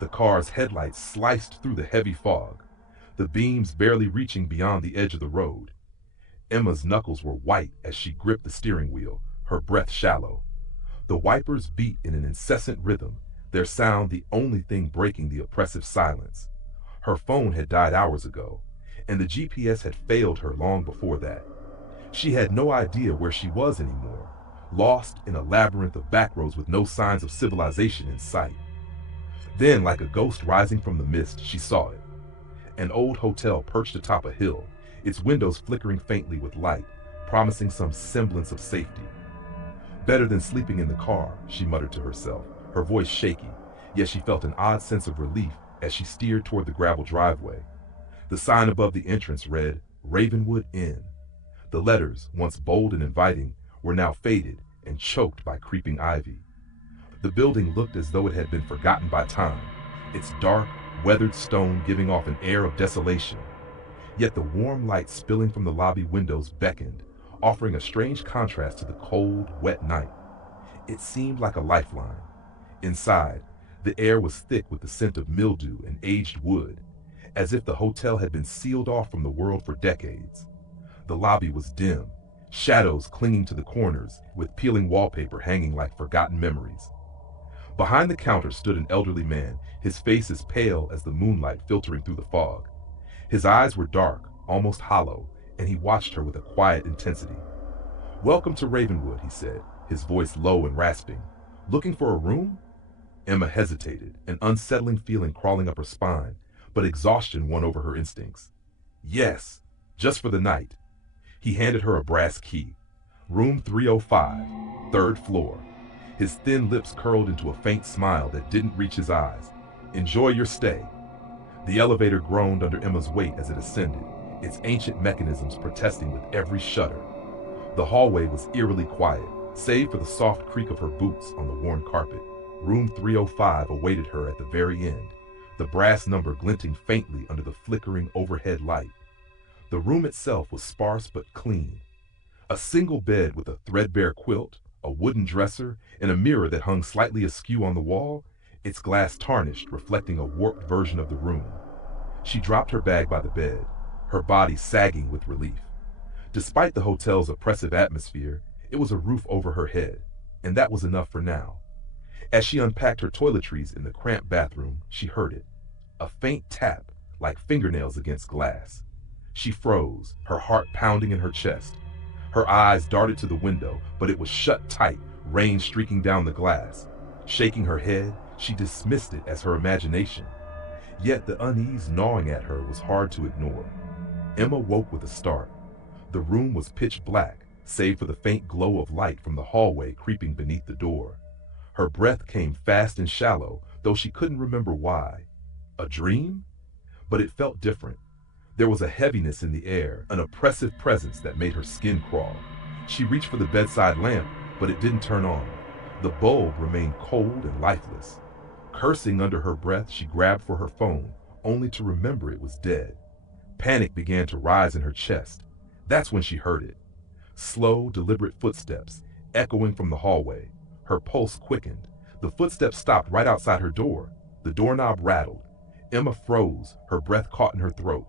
The car's headlights sliced through the heavy fog, the beams barely reaching beyond the edge of the road. Emma's knuckles were white as she gripped the steering wheel, her breath shallow. The wipers beat in an incessant rhythm, their sound the only thing breaking the oppressive silence. Her phone had died hours ago, and the GPS had failed her long before that. She had no idea where she was anymore, lost in a labyrinth of backroads with no signs of civilization in sight. Then, like a ghost rising from the mist, she saw it. An old hotel perched atop a hill, its windows flickering faintly with light, promising some semblance of safety. Better than sleeping in the car, she muttered to herself, her voice shaky, yet she felt an odd sense of relief as she steered toward the gravel driveway. The sign above the entrance read, Ravenwood Inn. The letters, once bold and inviting, were now faded and choked by creeping ivy. The building looked as though it had been forgotten by time, its dark, weathered stone giving off an air of desolation. Yet the warm light spilling from the lobby windows beckoned, offering a strange contrast to the cold, wet night. It seemed like a lifeline. Inside, the air was thick with the scent of mildew and aged wood, as if the hotel had been sealed off from the world for decades. The lobby was dim, shadows clinging to the corners, with peeling wallpaper hanging like forgotten memories. Behind the counter stood an elderly man, his face as pale as the moonlight filtering through the fog. His eyes were dark, almost hollow, and he watched her with a quiet intensity. "Welcome to Ravenwood," he said, his voice low and rasping. "Looking for a room?" Emma hesitated, an unsettling feeling crawling up her spine, but exhaustion won over her instincts. "Yes, just for the night." He handed her a brass key. Room 305, third floor. His thin lips curled into a faint smile that didn't reach his eyes. "Enjoy your stay." The elevator groaned under Emma's weight as it ascended, its ancient mechanisms protesting with every shudder. The hallway was eerily quiet, save for the soft creak of her boots on the worn carpet. Room 305 awaited her at the very end, the brass number glinting faintly under the flickering overhead light. The room itself was sparse but clean. A single bed with a threadbare quilt, a wooden dresser, and a mirror that hung slightly askew on the wall, its glass tarnished, reflecting a warped version of the room. She dropped her bag by the bed, her body sagging with relief. Despite the hotel's oppressive atmosphere, it was a roof over her head, and that was enough for now. As she unpacked her toiletries in the cramped bathroom, she heard it. A faint tap, like fingernails against glass. She froze, her heart pounding in her chest. Her eyes darted to the window, but it was shut tight, rain streaking down the glass. Shaking her head, she dismissed it as her imagination. Yet the unease gnawing at her was hard to ignore. Emma woke with a start. The room was pitch black, save for the faint glow of light from the hallway creeping beneath the door. Her breath came fast and shallow, though she couldn't remember why. A dream? But it felt different. There was a heaviness in the air, an oppressive presence that made her skin crawl. She reached for the bedside lamp, but it didn't turn on. The bulb remained cold and lifeless. Cursing under her breath, she grabbed for her phone, only to remember it was dead. Panic began to rise in her chest. That's when she heard it. Slow, deliberate footsteps, echoing from the hallway. Her pulse quickened. The footsteps stopped right outside her door. The doorknob rattled. Emma froze, her breath caught in her throat.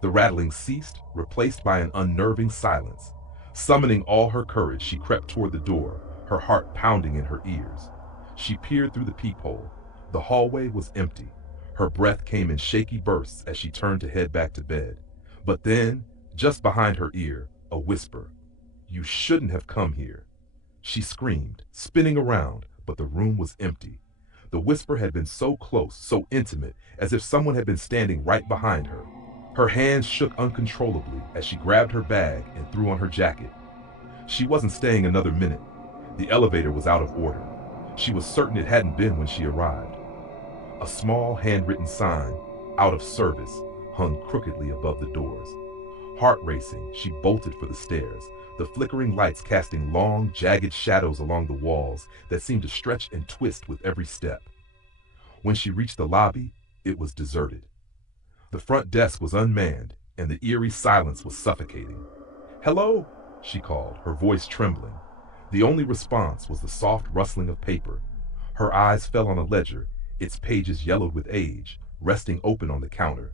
The rattling ceased, replaced by an unnerving silence. Summoning all her courage, she crept toward the door, her heart pounding in her ears. She peered through the peephole. The hallway was empty. Her breath came in shaky bursts as she turned to head back to bed. But then, just behind her ear, a whisper. "You shouldn't have come here." She screamed, spinning around, but the room was empty. The whisper had been so close, so intimate, as if someone had been standing right behind her. Her hands shook uncontrollably as she grabbed her bag and threw on her jacket. She wasn't staying another minute. The elevator was out of order. She was certain it hadn't been when she arrived. A small handwritten sign, "Out of service," hung crookedly above the doors. Heart racing, she bolted for the stairs, the flickering lights casting long, jagged shadows along the walls that seemed to stretch and twist with every step. When she reached the lobby, it was deserted. The front desk was unmanned, and the eerie silence was suffocating. "Hello?" she called, her voice trembling. The only response was the soft rustling of paper. Her eyes fell on a ledger, its pages yellowed with age, resting open on the counter.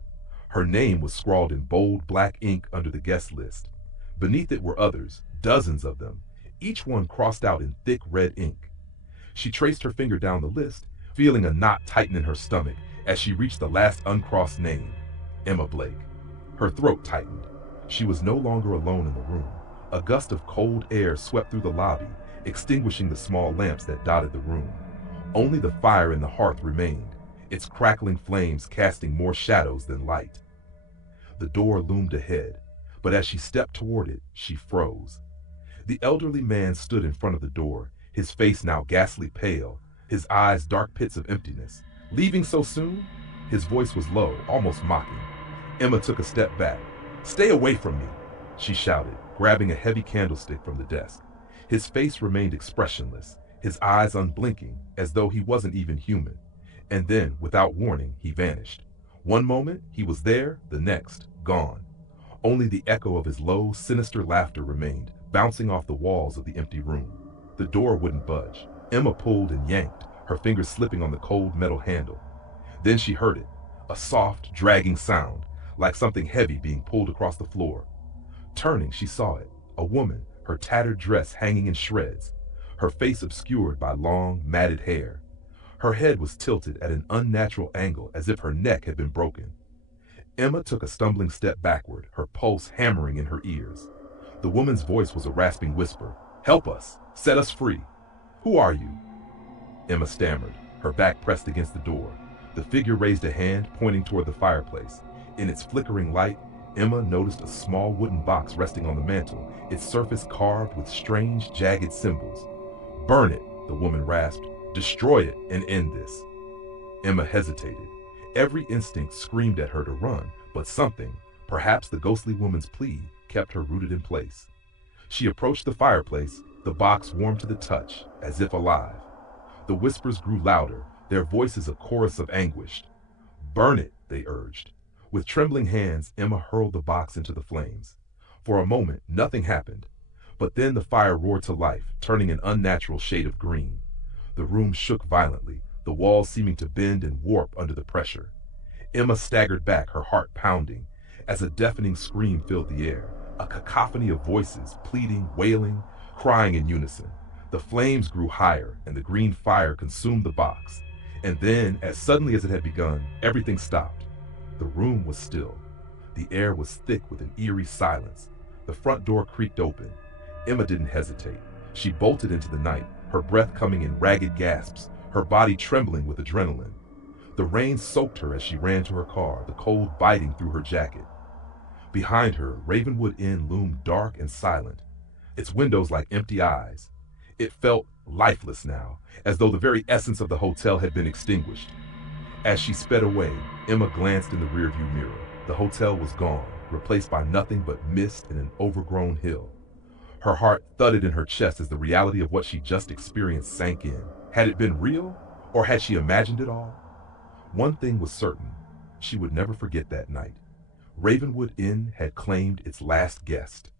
Her name was scrawled in bold black ink under the guest list. Beneath it were others, dozens of them, each one crossed out in thick red ink. She traced her finger down the list, feeling a knot tighten in her stomach as she reached the last uncrossed name, Emma Blake. Her throat tightened. She was no longer alone in the room. A gust of cold air swept through the lobby, extinguishing the small lamps that dotted the room. Only the fire in the hearth remained, its crackling flames casting more shadows than light. The door loomed ahead, but as she stepped toward it, she froze. The elderly man stood in front of the door, his face now ghastly pale, his eyes dark pits of emptiness. Leaving so soon? His voice was low, almost mocking. Emma took a step back. "Stay away from me," she shouted, grabbing a heavy candlestick from the desk. His face remained expressionless, his eyes unblinking, as though he wasn't even human. And then, without warning, he vanished. One moment, he was there, the next, gone. Only the echo of his low, sinister laughter remained, bouncing off the walls of the empty room. The door wouldn't budge. Emma pulled and yanked, her fingers slipping on the cold metal handle. Then she heard it, a soft, dragging sound, like something heavy being pulled across the floor. Turning, she saw it, a woman, her tattered dress hanging in shreds, her face obscured by long, matted hair. Her head was tilted at an unnatural angle as if her neck had been broken. Emma took a stumbling step backward, her pulse hammering in her ears. The woman's voice was a rasping whisper. "Help us! Set us free! Who are you?" Emma stammered, her back pressed against the door. The figure raised a hand, pointing toward the fireplace. In its flickering light, Emma noticed a small wooden box resting on the mantel, its surface carved with strange, jagged symbols. "Burn it," the woman rasped. "Destroy it and end this." Emma hesitated. Every instinct screamed at her to run, but something, perhaps the ghostly woman's plea, kept her rooted in place. She approached the fireplace, the box warm to the touch, as if alive. The whispers grew louder, their voices a chorus of anguish. "Burn it," they urged. With trembling hands, Emma hurled the box into the flames. For a moment, nothing happened. But then the fire roared to life, turning an unnatural shade of green. The room shook violently, the walls seeming to bend and warp under the pressure. Emma staggered back, her heart pounding, as a deafening scream filled the air, a cacophony of voices, pleading, wailing, crying in unison. The flames grew higher, and the green fire consumed the box. And then, as suddenly as it had begun, everything stopped. The room was still. The air was thick with an eerie silence. The front door creaked open. Emma didn't hesitate. She bolted into the night, her breath coming in ragged gasps, her body trembling with adrenaline. The rain soaked her as she ran to her car, the cold biting through her jacket. Behind her, Ravenwood Inn loomed dark and silent, its windows like empty eyes. It felt lifeless now, as though the very essence of the hotel had been extinguished. As she sped away, Emma glanced in the rearview mirror. The hotel was gone, replaced by nothing but mist and an overgrown hill. Her heart thudded in her chest as the reality of what she just experienced sank in. Had it been real, or had she imagined it all? One thing was certain, she would never forget that night. Ravenwood Inn had claimed its last guest.